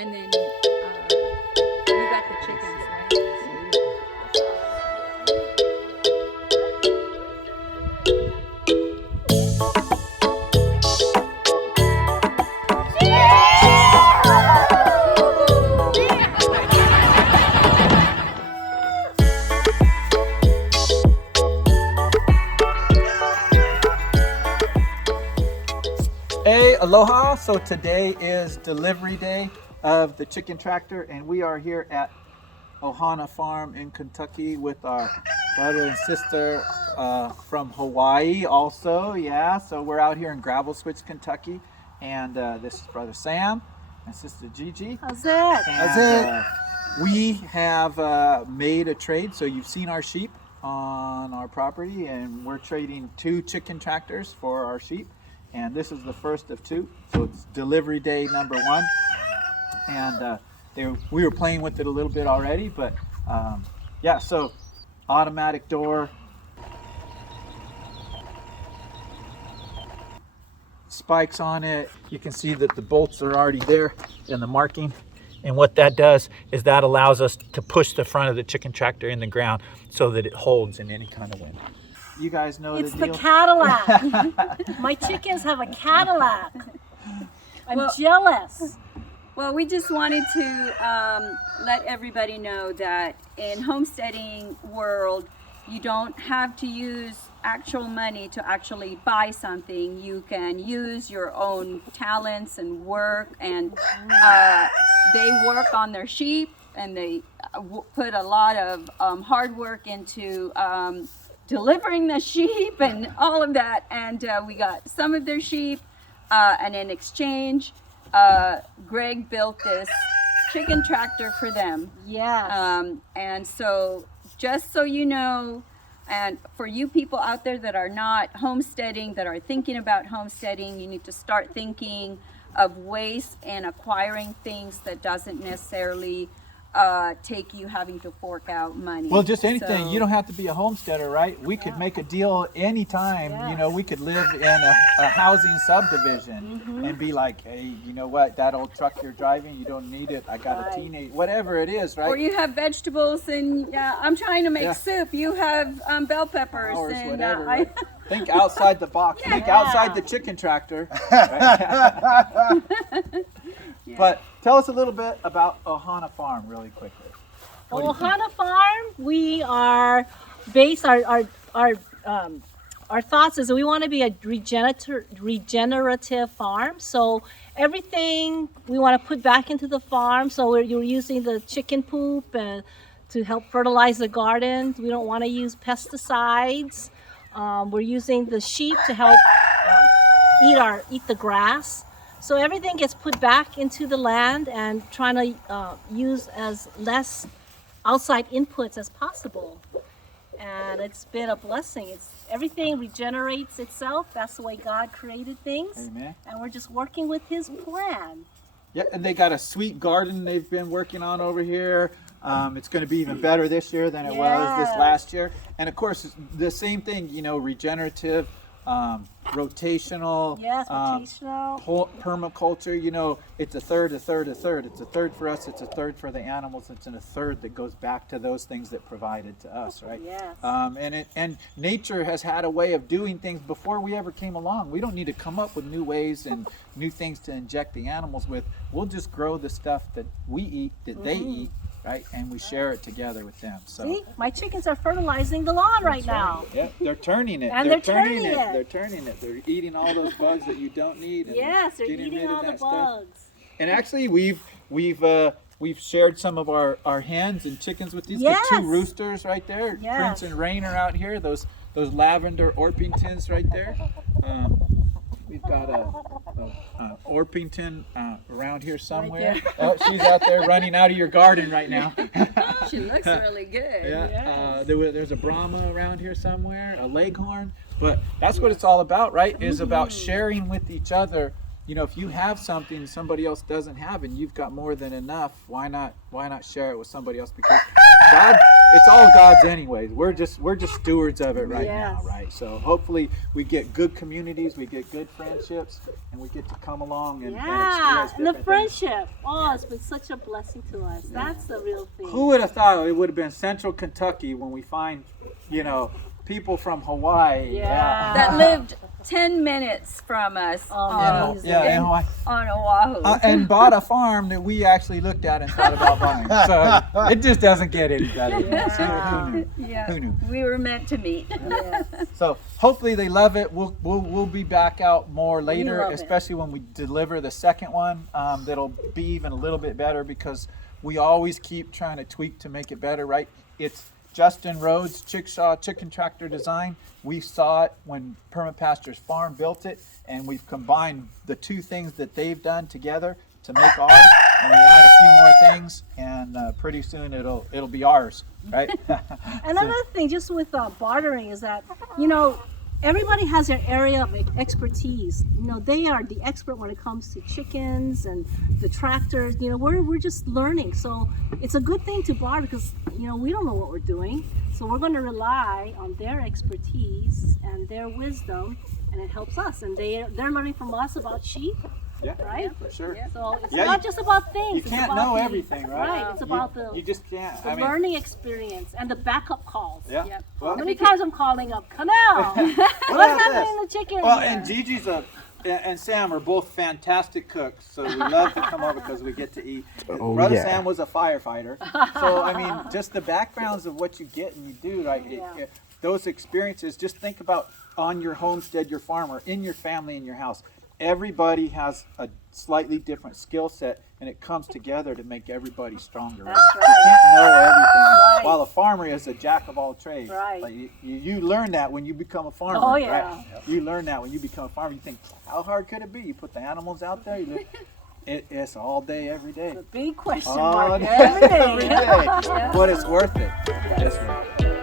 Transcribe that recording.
And then you got the chickens, right? Hey, aloha. So today is delivery day of the chicken tractor, and we are here at Ohana Farm in Kentucky with our brother and sister from Hawaii also. Yeah, so we're out here in Gravel Switch, Kentucky, and this is brother Sam and sister Gigi. How's it? And we have made a trade. So you've seen our sheep on our property, and we're trading 2 chicken tractors for our sheep. And this is the first of 2, so it's delivery day number 1. And we were playing with it a little bit already, but yeah, so automatic door, spikes on it. You can see that the bolts are already there in the marking. And what that does is that allows us to push the front of the chicken tractor in the ground so that it holds in any kind of wind. You guys know It's the deal. the Cadillac. My chickens have a Cadillac. I'm jealous. Well, we just wanted to let everybody know that in homesteading world, you don't have to use actual money to actually buy something. You can use your own talents and work, and they work on their sheep, and they put a lot of hard work into delivering the sheep and all of that. And we got some of their sheep, and in exchange, Greg built this chicken tractor for them. Yes. And so just so you know, and for you people out there that are not homesteading, that are thinking about homesteading, you need to start thinking of ways and acquiring things that doesn't necessarily take you having to fork out money. Well, just anything. So, You don't have to be a homesteader, right? We could make a deal anytime. Yes. You know, we could live in a housing subdivision and be like, hey, you know what? That old truck you're driving, you don't need it. I got a teenage, whatever it is, right? or you have vegetables, and I'm trying to make soup. You have bell peppers, Flowers, and whatever, right? Think outside the box. Think outside the chicken tractor. But tell us a little bit about Ohana Farm really quickly. What do you think? Ohana Farm, we are based, our thoughts is that we want to be a regenerative farm. So everything we want to put back into the farm. So you're using the chicken poop to help fertilize the garden. We don't want to use pesticides. We're using the sheep to help eat the grass. So everything gets put back into the land, and trying to use as less outside inputs as possible. And it's been a blessing. Everything regenerates itself. That's the way God created things. Amen. And we're just working with His plan. Yeah, and they got a sweet garden they've been working on over here. It's going to be even better this year than it was this last year. And of course, the same thing, you know, regenerative, rotational, Yes, rotational. permaculture. You know, it's a third, a third, a third. It's a third for us, it's a third for the animals, it's a third that goes back to those things that provided to us, right? Yes. And nature has had a way of doing things before we ever came along. We don't need to come up with new ways and new things to inject the animals with. We'll just grow the stuff that we eat, that they eat, right? And we share it together with them. So See, my chickens are fertilizing the lawn right now. yeah, they're turning it. And they're turning it. They're turning it. They're eating all those bugs that you don't need. And Yes, they're getting eating rid of all the that stuff. bugs. And actually, we've shared some of our hens and chickens with these. Yes. The 2 roosters right there. Yes. Prince and Rain are out here. Those lavender Orpingtons right there. We've got a Orpington around here somewhere. Right Oh, she's out there running out of your garden right now. she looks really good. Yeah, there's a Brahma around here somewhere, a Leghorn. But that's what it's all about, right? Is about sharing with each other. You know, if you have something somebody else doesn't have, and you've got more than enough, why not share it with somebody else? Because God, it's all God's anyways. We're just stewards of it right now, Yes. right? So hopefully we get good communities, we get good friendships, and we get to come along and Yeah, experience and the different things. friendship. Oh, it's been such a blessing to us. That's the real thing. Who would have thought it would have been Central Kentucky when we find, people from Hawaii? Yeah. That lived 10 minutes from us Amazing. In Hawaii. on Oahu. And bought a farm that we actually looked at and thought about buying. So it just doesn't get any better than this. Who knew? Yeah, Who knew? we were meant to meet. Yes. So hopefully they love it. We'll be back out more later, love it. especially when we deliver the second one. That'll be even a little bit better because we always keep trying to tweak to make it better, right? It's Justin Rhodes' Chickshaw Chicken Tractor design. We saw it when Perma Pastures Farm built it, and we've combined the two things that they've done together to make ours. And we add a few more things, and pretty soon it'll be ours, right? Another thing, just with bartering, is that everybody has their area of expertise. They are the expert when it comes to chickens and the tractors. We're just learning, so it's a good thing to barter because we don't know what we're doing. So we're going to rely on their expertise and their wisdom, and it helps us. And they're learning from us about sheep, Yeah, right? for sure. So it's Yeah, not just about things. You it's can't about know the- everything, right? Right. It's about You just can't. the learning experience and the backup calls. Yeah. Yep. Well, How many times I'm calling up, Canal, what's about happening in the chicken? Well, and Gigi's and Sam are both fantastic cooks, so we love to come over because we get to eat. Oh, Brother yeah. Sam was a firefighter, so I mean, just the backgrounds of what you get and you do, like those experiences. Just think about on your homestead, your farm, or in your family, in your house. Everybody has a slightly different skill set, and it comes together to make everybody stronger. Right? That's You can't know everything. Right. While a farmer is a jack of all trades. Right. Like you learn that when you become a farmer. Oh, yeah. Right? You learn that when you become a farmer. You think, how hard could it be? You put the animals out there. It's all day, every day. Big question All mark day, every day. every day. But it's worth it. It's worth it.